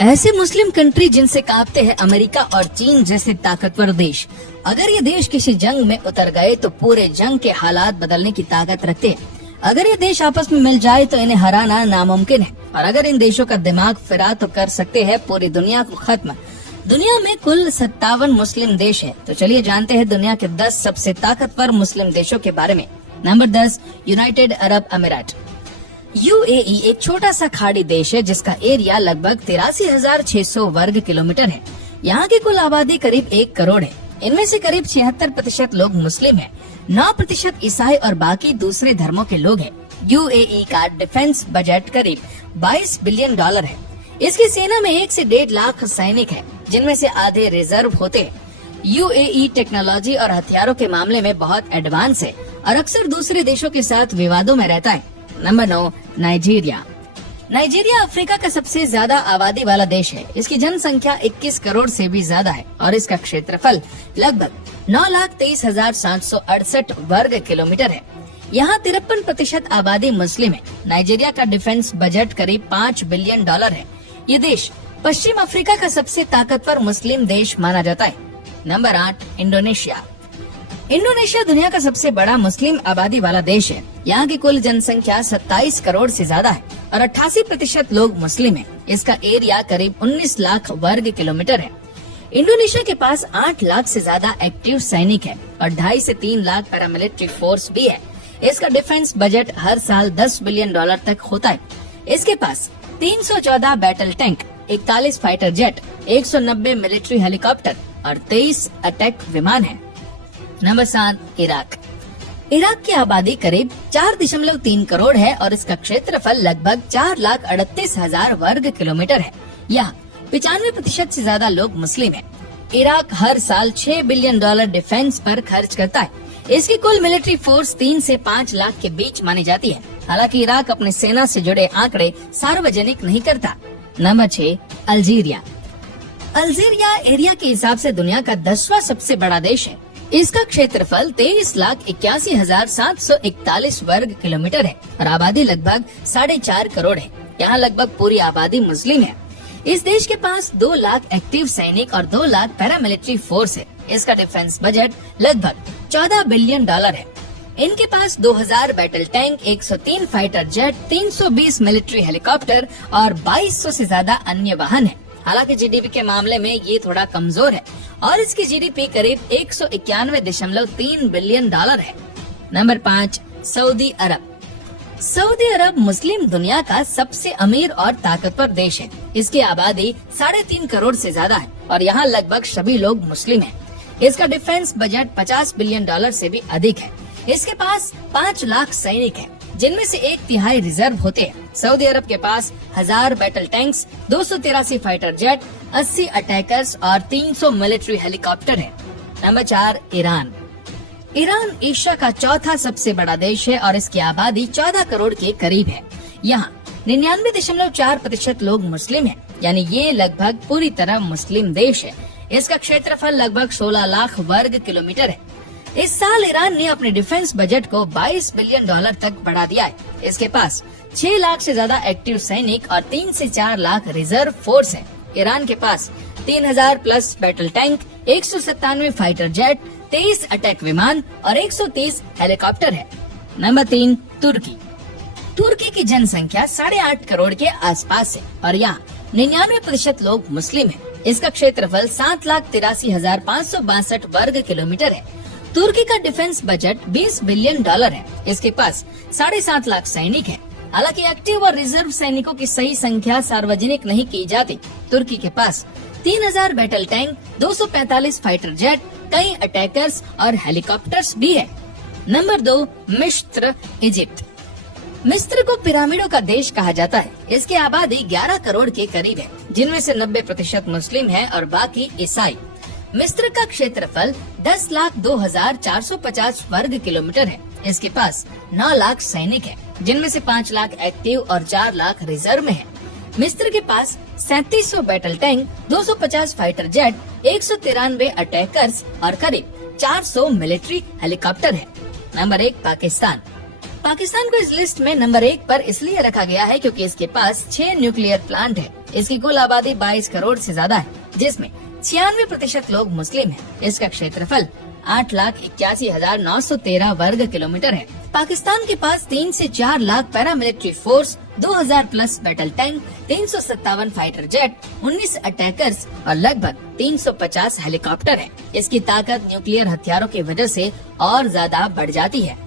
ऐसे Muslim country जिनसे कांपते हैं अमेरिका और चीन जैसे ताकतवर देश, अगर ये देश किसी जंग में उतर गए तो पूरे जंग के हालात बदलने की ताकत रखते हैं। अगर ये देश आपस में मिल जाए तो इन्हें हराना नामुमकिन है, और अगर इन देशों का दिमाग फिरा तो कर सकते हैं पूरी दुनिया को खत्म। दुनिया में कुल 57 मुस्लिम देश है, तो चलिए जानते हैं दुनिया के 10 सबसे ताकतवर मुस्लिम देशों के बारे में। नंबर 10, यूनाइटेड अरब अमीरात। यूएई एक छोटा सा खाड़ी देश है जिसका एरिया लगभग 83,600 वर्ग किलोमीटर है। यहाँ की कुल आबादी करीब 1 करोड़ है। इनमें से करीब 76% लोग मुस्लिम हैं, 9% ईसाई और बाकी दूसरे धर्मों के लोग हैं। यूएई का डिफेंस बजट करीब $22 बिलियन है। इसकी सेना में 1 से 1.5 लाख सैनिक हैं, जिनमें से आधे रिजर्व होते हैं। यूएई टेक्नोलॉजी और हथियारों के मामले में बहुत एडवांस है और अक्सर दूसरे देशों के साथ विवादों में रहता है। Number 9, Nigeria. नाइजीरिया अफ्रीका का सबसे ज्यादा आबादी वाला देश है। इसकी जनसंख्या 21 करोड़ से भी ज्यादा है और इसका क्षेत्रफल लगभग 9,23,768 वर्ग किलोमीटर है। यहाँ 53% आबादी मुस्लिम है। नाइजीरिया का डिफेंस बजट करीब $5 बिलियन है। ये देश पश्चिम अफ्रीका का सबसे ताकतवर मुस्लिम देश माना जाता है। Number 8, Indonesia. इंडोनेशिया दुनिया का सबसे बड़ा मुस्लिम आबादी वाला देश है। यहाँ की कुल जनसंख्या 27 करोड़ से ज्यादा है और 88% लोग मुस्लिम हैं। इसका एरिया करीब 19 लाख वर्ग किलोमीटर है। इंडोनेशिया के पास 8 लाख से ज्यादा एक्टिव सैनिक है और 2.5 से 3 लाख पैरामिलिट्री फोर्स भी है। इसका डिफेंस बजट हर साल $10 बिलियन तक होता है। इसके पास 314 battle tank, 41 fighter jet, 190 military helicopter और 23 अटैक विमान है। Number 7, Iraq. इराक की आबादी करीब 4.3 करोड़ है और इसका क्षेत्रफल लगभग 4,38,000 वर्ग किलोमीटर है। यहाँ 95% से ज्यादा लोग मुस्लिम हैं। इराक हर साल $6 बिलियन डिफेंस पर खर्च करता है। इसकी कुल मिलिट्री फोर्स 3 से 5 लाख के बीच मानी जाती है। हालांकि इराक अपनी सेना से जुड़े आंकड़े सार्वजनिक नहीं करता। Number 6, Algeria. अल्जीरिया एरिया के हिसाब से दुनिया का 10वां सबसे बड़ा देश है। इसका क्षेत्रफल 23,81,741 वर्ग किलोमीटर है और आबादी लगभग 4.5 करोड़ है। यहाँ लगभग पूरी आबादी मुस्लिम है। इस देश के पास 2 लाख एक्टिव सैनिक और 2 लाख पैरामिलिट्री फोर्स है। इसका डिफेंस बजट लगभग $14 बिलियन है। इनके पास 2000 battle tank, 103 fighter jet, 320 military helicopter और 2200 से ज्यादा अन्य वाहन है। हालांकि जीडीपी के मामले में ये थोड़ा कमजोर है और इसकी जीडीपी करीब $191.3 बिलियन है। नंबर 5, सऊदी अरब। सऊदी अरब मुस्लिम दुनिया का सबसे अमीर और ताकतवर देश है। इसकी आबादी 3.5 करोड़ से ज्यादा है और यहाँ लगभग सभी लोग मुस्लिम हैं। इसका डिफेंस बजट $50 बिलियन से भी अधिक है। इसके पास 5 लाख सैनिक हैं, जिनमें से 1/3 रिजर्व होते हैं। सऊदी अरब के पास 1000 battle tanks, 283 fighter jet, 80 attackers और 300 मिलिट्री हेलीकॉप्टर है। Number 4, Iran. ईरान एशिया का 4था सबसे बड़ा देश है और इसकी आबादी 14 करोड़ के करीब है। यहाँ 99.4% लोग मुस्लिम हैं, यानी ये लगभग पूरी तरह मुस्लिम देश है। इसका क्षेत्रफल लगभग 16 लाख वर्ग किलोमीटर है। इस साल ईरान ने अपने डिफेंस बजट को $22 बिलियन तक बढ़ा दिया है। इसके पास 6 लाख से ज्यादा एक्टिव सैनिक और 3 से 4 लाख रिजर्व फोर्स है। ईरान के पास 3000 plus battle tank, 197 fighter jet, 23 attack विमान और 130 हेलीकॉप्टर है। नंबर 3, तुर्की। तुर्की की जनसंख्या 8.5 करोड़ के आसपास है और यहाँ 99% लोग मुस्लिम हैं। इसका क्षेत्रफल 7,83,562 वर्ग किलोमीटर है। तुर्की का डिफेंस बजट $20 बिलियन है। इसके पास 7.5 लाख सैनिक हैं। हालांकि एक्टिव और रिजर्व सैनिकों की सही संख्या सार्वजनिक नहीं की जाती। तुर्की के पास 3000 बैटल टैंक, 245 फाइटर जेट, कई अटैकर्स और हेलीकॉप्टर्स भी है। नंबर 2, मिस्र, इजिप्ट। मिस्र को पिरामिडों का देश कहा जाता है। इसकी आबादी 11 करोड़ के करीब है, जिनमें से 90% मुस्लिम है और बाकी ईसाई। मिस्र का क्षेत्रफल 10,02,450 वर्ग किलोमीटर है। इसके पास 9 लाख सैनिक है, जिनमें से 5 लाख एक्टिव और 4 लाख रिजर्व में है। मिस्र के पास 3700 battle tank, 250 fighter jet, 193 attackers और करीब 400 मिलिट्री हेलीकॉप्टर है। नंबर 1, पाकिस्तान। पाकिस्तान को इस लिस्ट में नंबर 1 पर इसलिए रखा गया है क्योंकि इसके पास 6 न्यूक्लियर प्लांट है। इसकी कुल आबादी 22 करोड़ से ज्यादा है, जिसमें 96% लोग मुस्लिम हैं। इसका क्षेत्रफल 8,81,913 वर्ग किलोमीटर है। पाकिस्तान के पास 3 से 4 lakh paramilitary force, 2000 plus battle tank, 357 fighter jet, 19 attackers और लगभग 350 हेलीकॉप्टर है। इसकी ताकत न्यूक्लियर हथियारों की वजह से और ज्यादा बढ़ जाती है।